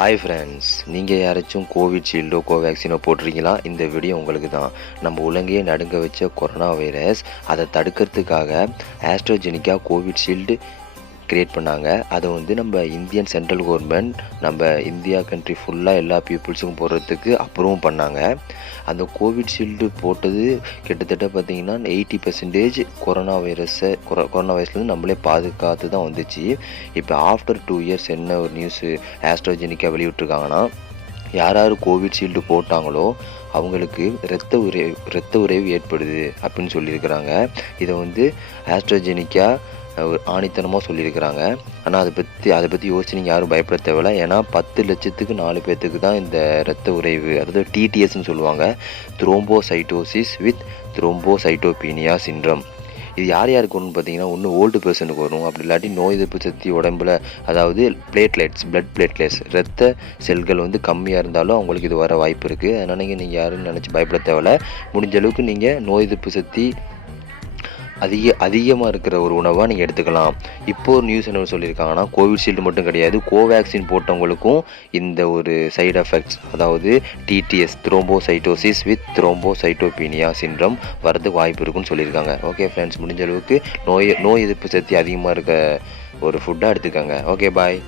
Hi friends, நீங்கள் யாராச்சும் கோவிஷீல்டோ கோவேக்சினோ போட்டிருக்கீங்களா? இந்த வீடியோ உங்களுக்கு தான். நம்ம உலகையே நடுங்க வச்ச கொரோனா வைரஸ், அதை தடுக்கிறதுக்காக ஆஸ்ட்ராஜெனிகா கோவிஷீல்டு கிரியேட் பண்ணாங்க. அதை நம்ம இந்தியன் சென்ட்ரல் கவர்மெண்ட் நம்ம இந்தியா கண்ட்ரி ஃபுல்லாக எல்லா பீப்புள்ஸுக்கும் போடுறதுக்கு அப்ரூவ் பண்ணாங்க. அந்த கோவிஷீல்டு போட்டது கிட்டத்தட்ட பார்த்திங்கன்னா 80% கொரோனா வைரஸ்லேருந்து நம்மளே பாதுகாத்து தான் வந்துச்சு. இப்போ ஆஃப்டர் 2 இயர்ஸ் என்ன ஒரு நியூஸு ஆஸ்ட்ராஜெனிக்கா வெளியிட்ருக்காங்கன்னா, யார் கோவிஷீல்டு போட்டாங்களோ அவங்களுக்கு இரத்த உறைவு ஏற்படுது அப்படின்னு சொல்லியிருக்கிறாங்க. இதை ஆஸ்ட்ராஜெனிக்கா ஒரு ஆணித்தனமாக சொல்லியிருக்கிறாங்க. ஆனால் அதை பற்றி யோசிச்சு நீங்கள் யாரும் பயப்பட தேவையில்லை. ஏன்னா 10 லட்சத்துக்கு 4 பேர்த்துக்கு தான் இந்த இரத்த உறைவு, அதாவது டிடிஎஸ்ன்னு சொல்லுவாங்க, த்ரோம்போசைட்டோசிஸ் வித் த்ரோம்போசைட்டோபீனியா சிண்ட்ரம். இது யாருக்கு வரும்னு பார்த்தீங்கன்னா, ஒன்று ஓல்டு பர்சனுக்கு வரும், அப்படி இல்லாட்டி நோய் எதிர்ப்பு சக்தி உடம்புல, அதாவது பிளட் பிளேட்லெட்ஸ் இரத்த செல்கள் கம்மியாக இருந்தாலும் அவங்களுக்கு இது வர வாய்ப்பு இருக்குது. அதனால் நீங்கள் யாரும் நினச்சி பயப்பட தேவையில்லை. முடிஞ்ச அளவுக்கு நீங்கள் நோய் எதிர்ப்பு சக்தி அதிகமாக இருக்கிற ஒரு உணவாக நீங்கள் எடுத்துக்கலாம். இப்போது ஒரு நியூஸ் என்ன சொல்லியிருக்காங்கன்னா, கோவிஷீல்டு மட்டும் கிடையாது, கோவேக்சின் போட்டவங்களுக்கும் இந்த ஒரு சைடு எஃபெக்ட்ஸ், அதாவது TTS thrombocytosis with thrombocytopenia syndrome வரதுக்கு வாய்ப்பு இருக்குன்னு சொல்லியிருக்காங்க. ஓகே ஃப்ரெண்ட்ஸ், முடிஞ்ச அளவுக்கு நோய் எதிர்ப்பு சக்தி அதிகமாக இருக்க ஒரு ஃபுட்டாக எடுத்துக்கோங்க. ஓகே, பாய்.